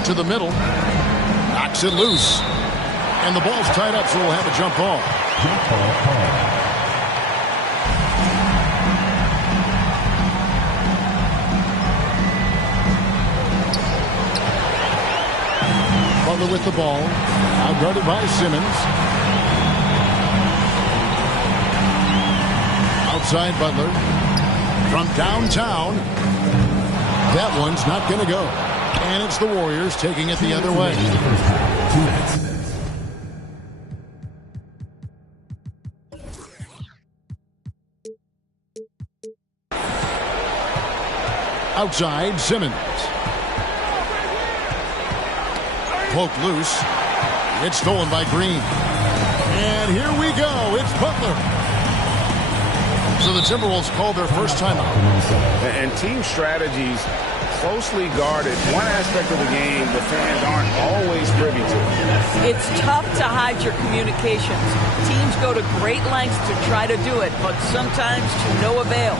To the middle. Knocks it loose. And the ball's tied up, so we'll have a jump ball. Jump ball call. Butler with the ball. Now guarded by Simmons. Outside Butler. From downtown. That one's not going to go. And it's the Warriors taking it the other way. 2 minutes. Outside Simmons. Poked loose. It's stolen by Green. And here we go. It's Butler. So the Timberwolves called their first timeout. And team strategies closely guarded. One aspect of the game the fans aren't always privy to. It's tough to hide your communications. Teams go to great lengths to try to do it, but sometimes to no avail.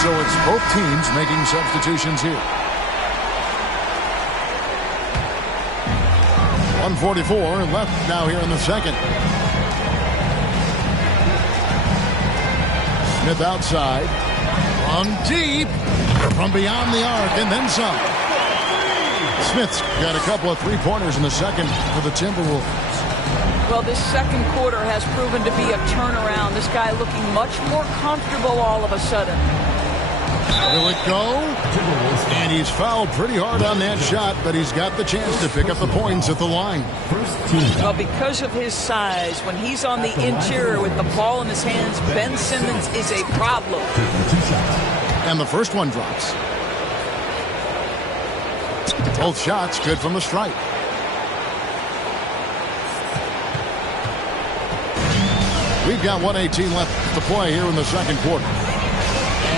So it's both teams making substitutions here. 1:44 left now here in the second. Smith outside. From deep. From beyond the arc and then some. Smith's got a couple of three-pointers in the second for the Timberwolves. Well, this second quarter has proven to be a turnaround. This guy looking much more comfortable all of a sudden. Will it go? And he's fouled pretty hard on that shot, but he's got the chance to pick up the points at the line. Well, because of his size, when he's on the interior with the ball in his hands, Ben Simmons is a problem. And the first one drops. Both shots good from the stripe. We've got 1:18 left to play here in the second quarter.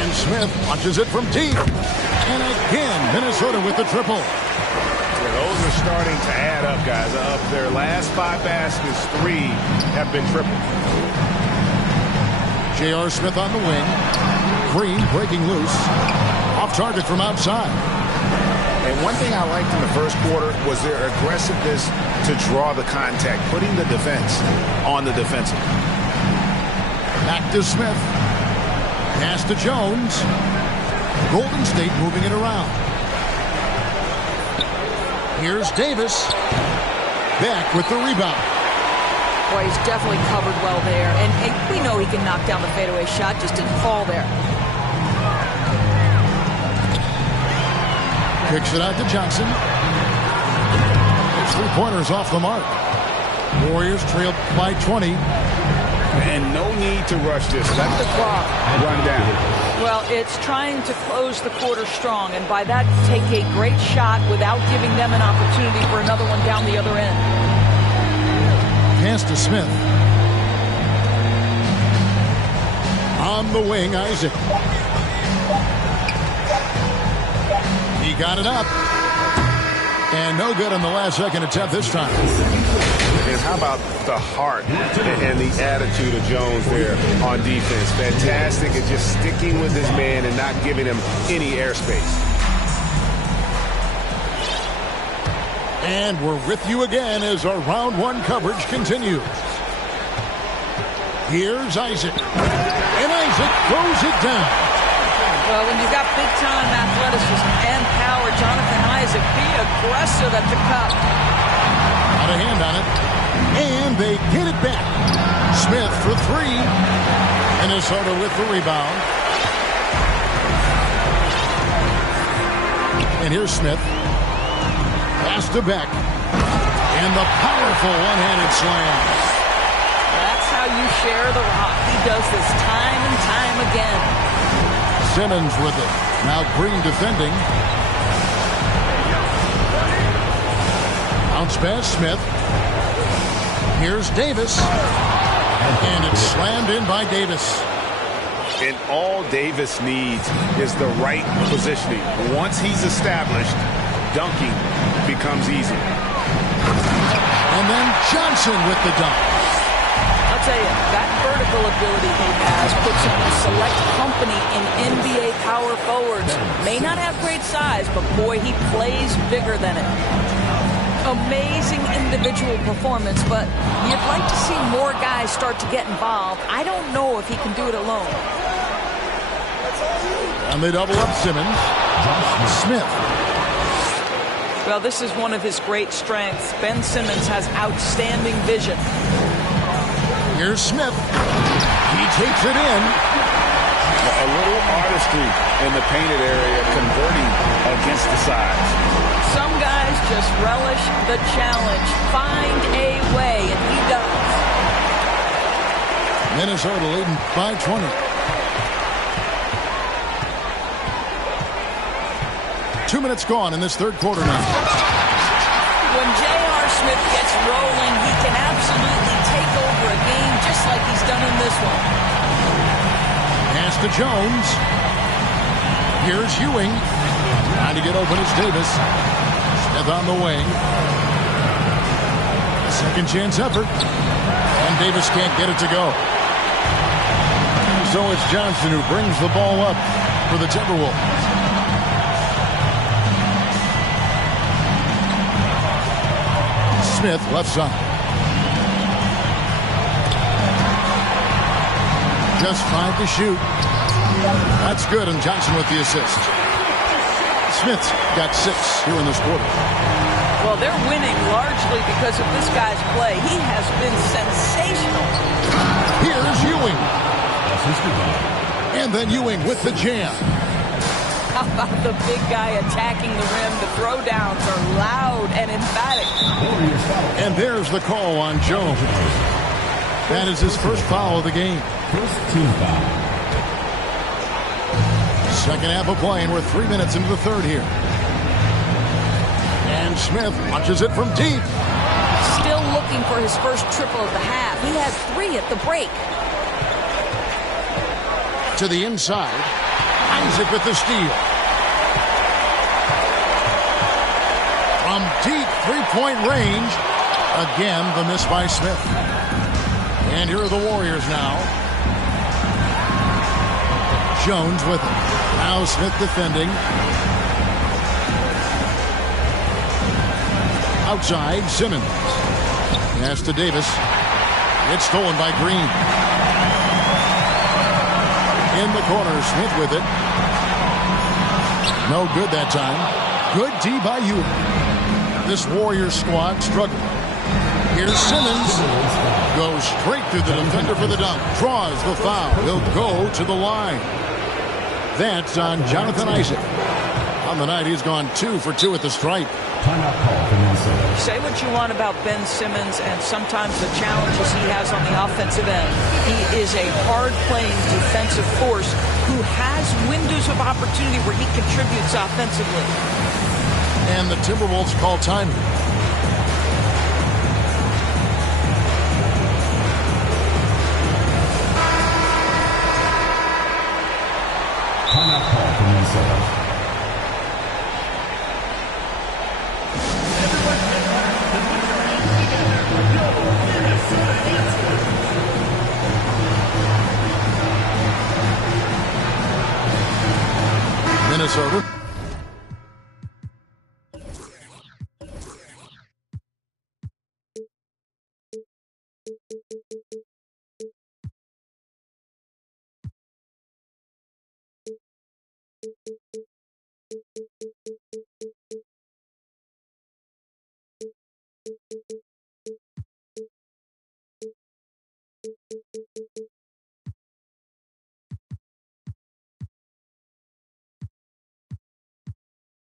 And Smith punches it from deep. And again, Minnesota with the triple. Yeah, those are starting to add up, guys. Of their last 5 baskets, 3 have been triple. J.R. Smith on the wing. Green breaking loose. Off target from outside. And one thing I liked in the first quarter was their aggressiveness to draw the contact, putting the defense on the defensive. Back to Smith. Pass to Jones. Golden State moving it around. Here's Davis. Beck with the rebound. Boy, he's definitely covered well there. And we know he can knock down the fadeaway shot. Just didn't fall there. Kicks it out to Johnson. His three-pointers off the mark. Warriors trail by 20. And no need to rush this. Let the clock run down. Well, it's trying to close the quarter strong, and by that, take a great shot without giving them an opportunity for another one down the other end. Pass to Smith. On the wing, Isaac. He got it up. And no good on the last second attempt this time. And how about the heart and the attitude of Jones there on defense? Fantastic at just sticking with his man and not giving him any airspace. And we're with you again as our round 1 coverage continues. Here's Isaac. And Isaac throws it down. Well, when you've got big-time athleticism and power, Jonathan Isaac, be aggressive at the cup. Got a hand on it. And they get it back. Smith for 3. Minnesota with the rebound. And here's Smith. Pass to Beck. And the powerful one-handed slam. That's how you share the rock. He does this time and time again. Simmons with it. Now Green defending. Bounce pass Smith. Here's Davis. And it's slammed in by Davis. And all Davis needs is the right positioning. Once he's established, dunking becomes easy. And then Johnson with the dunk. I'll tell you, that vertical physical ability he has puts him in select company in NBA power forwards. May not have great size, but boy, he plays bigger than it. Amazing individual performance, but you'd like to see more guys start to get involved. I don't know if he can do it alone. And they double up Simmons. Smith. Well, this is one of his great strengths. Ben Simmons has outstanding vision. Here's Smith. He takes it in. A little artistry in the painted area, converting against the size. Some guys just relish the challenge. Find a way, and he does. Minnesota leading by 20. 2 minutes gone in this third quarter now. When J.R. Smith gets rolling, he can absolutely take over a game just like he's done in this one. Pass to Jones. Here's Ewing. Trying to get open is Davis. Smith on the wing. Second chance effort. And Davis can't get it to go. So it's Johnson who brings the ball up for the Timberwolves. Smith, left side. Just 5 to shoot. That's good, and Johnson with the assist. Smith's got 6 here in this quarter. Well, they're winning largely because of this guy's play. He has been sensational. Here's Ewing. And then Ewing with the jam. How about the big guy attacking the rim? The throwdowns are loud and emphatic. And there's the call on Jones. That is his first foul of the game. First team foul. Second half of play, and we're 3 minutes into the third here. And Smith launches it from deep. Still looking for his first triple of the half. He has 3 at the break. To the inside. Isaac with the steal. From deep three-point range. Again, the miss by Smith. And here are the Warriors now. Jones with it. Now Smith defending. Outside, Simmons. Pass to Davis. It's stolen by Green. In the corner, Smith with it. No good that time. Good D by Ewing. This Warriors squad struggling. Here's Simmons. Goes straight through the defender for the dunk. Draws the foul. He'll go to the line. That's on Jonathan Isaac. On the night, he's gone 2 for 2 at the stripe. Say what you want about Ben Simmons and sometimes the challenges he has on the offensive end. He is a hard-playing defensive force who has windows of opportunity where he contributes offensively. And the Timberwolves call time. Timeout call for Minnesota. Minnesota.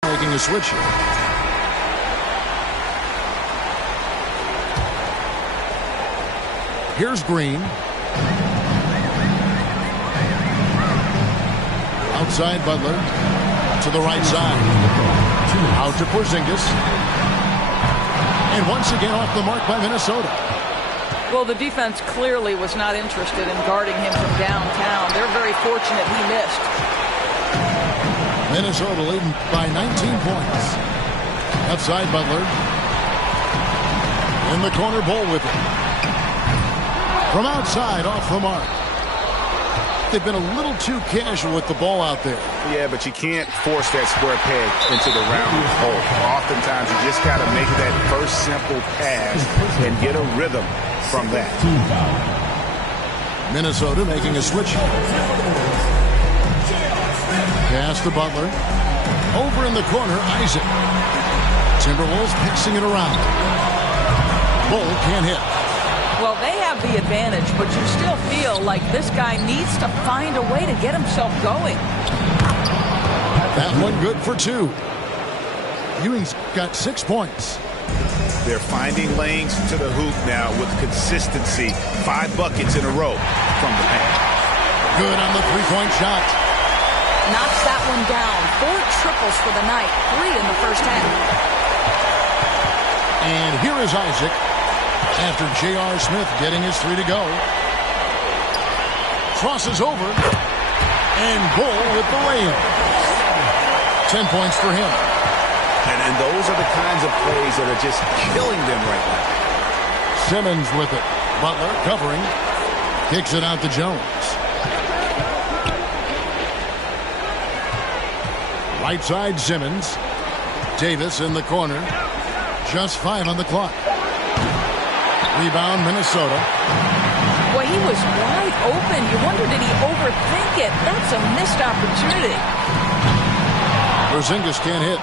Making a switch here. Here's Green. Outside Butler. To the right side. Out to Porzingis. And once again off the mark by Minnesota. Well, the defense clearly was not interested in guarding him from downtown. They're very fortunate he missed. Minnesota leading by 19 points. Outside Butler. In the corner, Bull with it. From outside, off the mark. They've been a little too casual with the ball out there. Yeah, but you can't force that square peg into the round hole. Oftentimes, you just got to make that first simple pass and get a rhythm from that. Minnesota making a switch. Pass to Butler. Over in the corner, Isaac. Timberwolves passing it around. Bull can't hit. Well, they have the advantage, but you still feel like this guy needs to find a way to get himself going. That one good for 2. Ewing's got 6 points. They're finding lanes to the hoop now with consistency. 5 buckets in a row from the paint. Good on the three-point shot. Knocks that one down. 4 triples for the night. 3 in the first half. And here is Isaac. After J.R. Smith getting his 3 to go. Crosses over. And Bull with the layup. 10 points for him. And those are the kinds of plays that are just killing them right now. Simmons with it. Butler covering. Kicks it out to Jones. Right side Simmons. Davis in the corner. Just 5 on the clock. Rebound, Minnesota. Boy, he was wide open. You wonder, did he overthink it? That's a missed opportunity. Porzingis can't hit.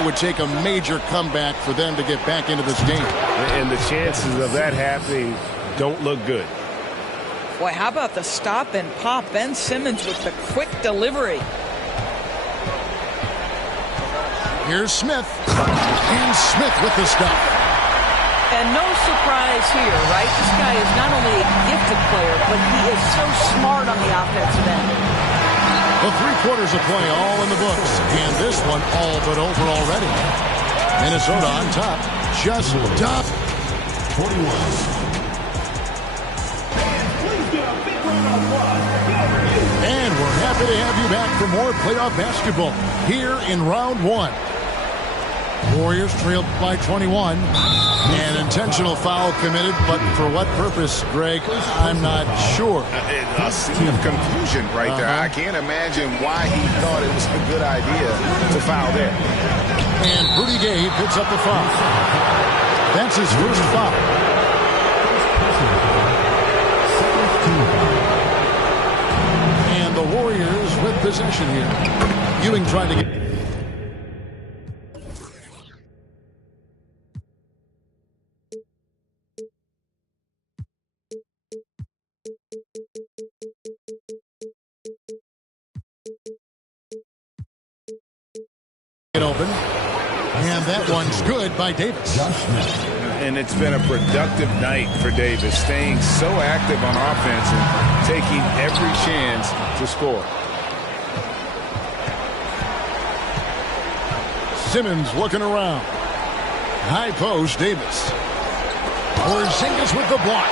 It would take a major comeback for them to get back into this game. And the chances of that happening don't look good. Boy, how about the stop and pop? Ben Simmons with the quick delivery. Here's Smith. And Smith with the stop. And no surprise here, right? This guy is not only a gifted player, but he is so smart on the offensive end. The 3 quarters of play all in the books. And this one all but over already. Minnesota on top. Just top. 41. And we're happy to have you back for more playoff basketball here in round 1. Warriors trailed by 21. An intentional foul committed, but for what purpose, Greg? I'm not sure. A scene of confusion right there. I can't imagine why he thought it was a good idea to foul there. And Rudy Gay picks up the foul. That's his first foul. And the Warriors with possession here. Ewing trying to get... open, and that one's good by Davis. And it's been a productive night for Davis, staying so active on offense and taking every chance to score. Simmons looking around. High post, Davis. Porzingis with the block.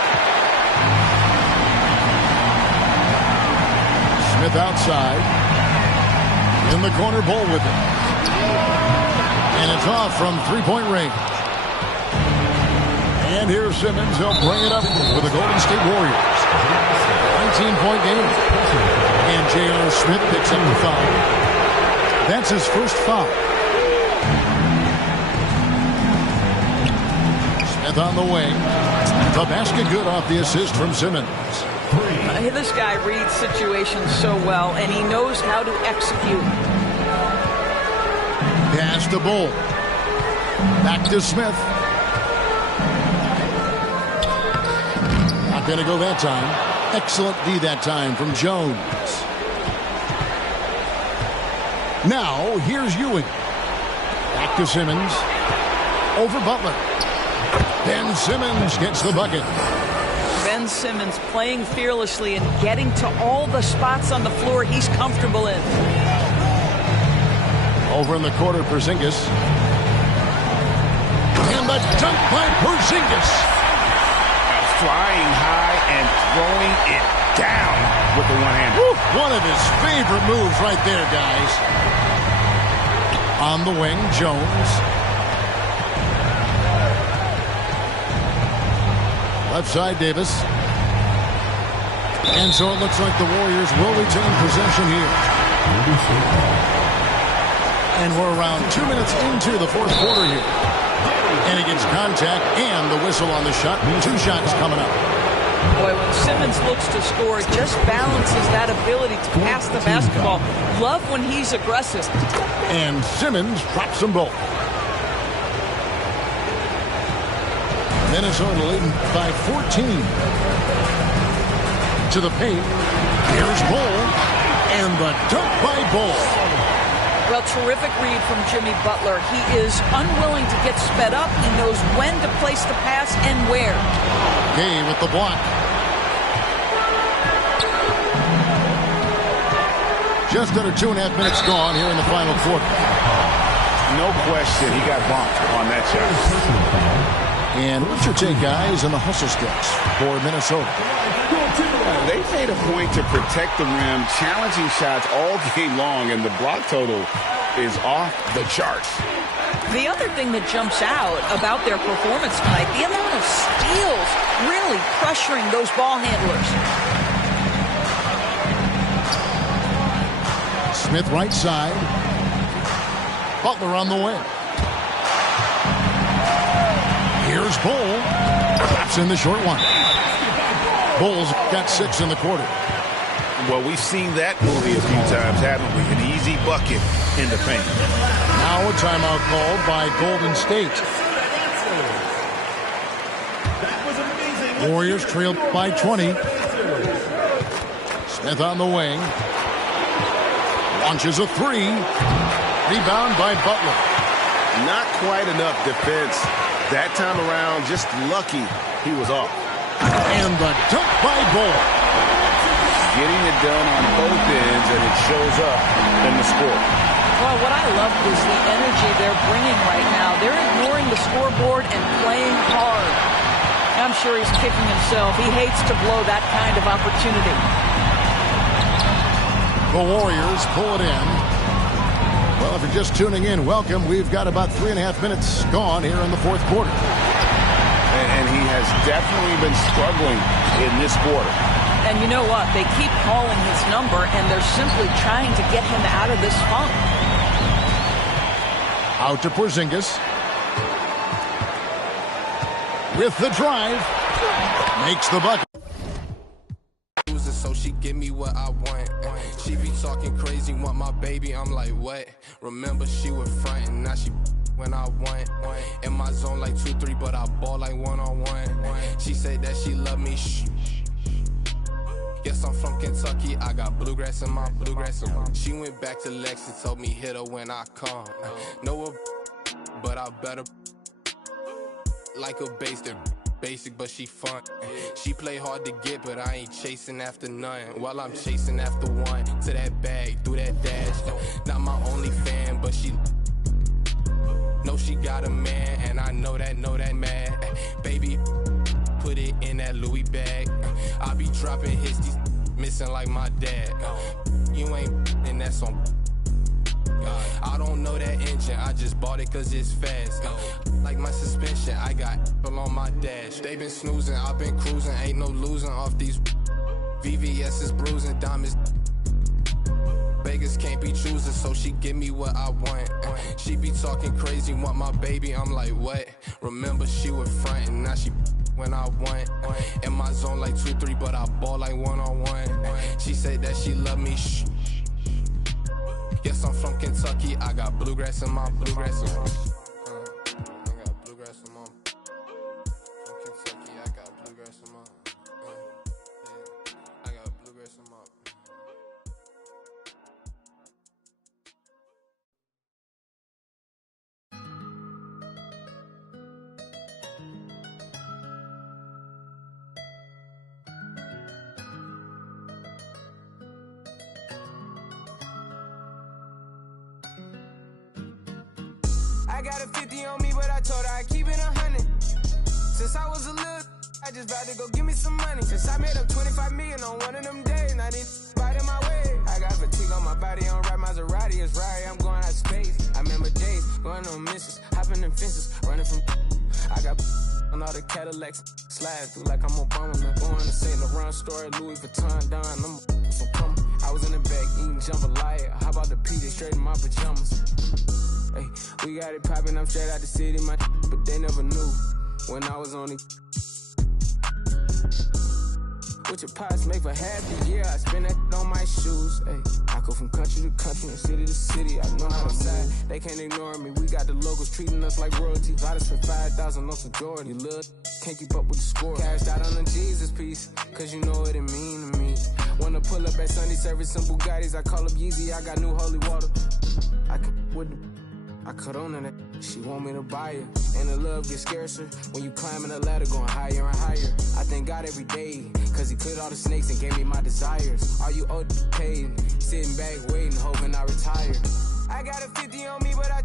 Smith outside. In the corner, Bull with it. And it's off from 3-point range. And here's Simmons. He'll bring it up with the Golden State Warriors. 19-point game. And J.R. Smith picks up the foul. That's his first foul. Smith on the wing. The basket good off the assist from Simmons. This guy reads situations so well, and he knows how to execute. Pass to Bull. Back to Smith. Not going to go that time. Excellent D that time from Jones. Now, here's Ewing. Back to Simmons. Over Butler. Ben Simmons gets the bucket. Ben Simmons playing fearlessly and getting to all the spots on the floor he's comfortable in. Over in the quarter, Porzingis. And the dunk by Porzingis. Flying high and throwing it down with the one-hander. One of his favorite moves right there, guys. On the wing, Jones. Left side, Davis. And so it looks like the Warriors will retain possession here. And we're around 2 minutes into the fourth quarter here. And he gets contact and the whistle on the shot. 2 shots coming up. Boy, when Simmons looks to score, it just balances that ability to pass the basketball. Love when he's aggressive. And Simmons drops them both. Minnesota leading by 14. To the paint. Here's Bol. And the dunk by Bol. Well, terrific read from Jimmy Butler. He is unwilling to get sped up. He knows when to place the pass and where. Gay with the block. Just under 2.5 minutes gone here in the final quarter. No question, he got bumped on that shot. And what's your take, guys, on the hustle skills for Minnesota? They made a point to protect the rim, challenging shots all game long, and the block total is off the charts. The other thing that jumps out about their performance tonight, the amount of steals really pressuring those ball handlers. Smith right side. Butler on the wing. Here's Bol. Drops in the short one. Bol's got 6 in the quarter. Well, we've seen that movie a few times, haven't we? An easy bucket in the paint. Now a timeout called by Golden State. Warriors trail by 20. Smith on the wing. Launches a 3. Rebound by Butler. Not quite enough defense that time around. Just lucky he was off. And the dunk by Bol. Getting it done on both ends, and it shows up in the score. Well, what I love is the energy they're bringing right now. They're ignoring the scoreboard and playing hard. I'm sure he's kicking himself. He hates to blow that kind of opportunity. The Warriors pull it in. Well, if you're just tuning in, welcome. We've got about 3.5 minutes gone here in the fourth quarter. And he has definitely been struggling in this quarter. And you know what? They keep calling his number, and they're simply trying to get him out of this funk. Out to Porzingis. With the drive. Makes the bucket. So she give me what I want. She be talking crazy, want my baby. I'm like, what? Remember she was frontin', now she when I want. In my zone like 2-3, but I ball like 1-on-1. She said that she love me. Yes, I'm from Kentucky. I got bluegrass in my bluegrass. She went back to Lex and told me hit her when I come. No, but I better like a base that basic, but she fun. She play hard to get, but I ain't chasing after none. While I'm chasing after one, to that bag, through that dash. Not my only fan, but she know she got a man, and I know that mad. Baby, put it in that Louis bag. I be dropping hits, these missing like my dad. You ain't, and that's on. I don't know that engine, I just bought it cause it's fast. Like my suspension, I got on my dash. They been snoozing, I've been cruising, ain't no losing off these VVS is bruising, diamonds. Vegas can't be choosing, so she give me what I want. She be talking crazy, want my baby, I'm like, what? Remember she was frontin', now she when I want. In my zone like 2-3, but I ball like 1-on-1. She said that she love me, Yes, I'm from Kentucky. I got bluegrass in my bluegrass. I got bluegrass in my. From Kentucky, I got bluegrass in my. I got bluegrass in my. I got a 50 on me, but I told her I keep it 100. Since I was a little, I just about to go give me some money. Since I made up 25 million on one of them days, now this biting my way. I got fatigue on my body, on ride Maserati, it's right, I'm going out of space. I remember days, going on missions, hopping in fences, running from. I got on all the Cadillacs. Slide through like I'm Obama. I'm going to St. Laurent store, Louis Vuitton, Don. I'm so come. I was in the back eating jambalaya. How about the P? They straight in my pajamas. Hey, we got it poppin'. I'm straight out the city, my but they never knew when I was on it. What your pots make for happy? Yeah, I spend that on my shoes. Hey, I go from country to country and city to city. I know how to move. They can't ignore me. We got the locals treating us like royalty. I just spent 5,000 on some Jordan. You little can't keep up with the score. Cashed out on the Jesus piece, cause you know what it mean to me. Wanna pull up at Sunday service, some Bugattis. I call up Yeezy. I got new holy water. I can with the. I cut on to that. She want me to buy her. And the love gets scarcer when you climbing the ladder, going higher and higher. I thank God every day, cause he cleared all the snakes and gave me my desires. All you owed paid, sitting back waiting, hoping I retire. I got a 50 on me, but I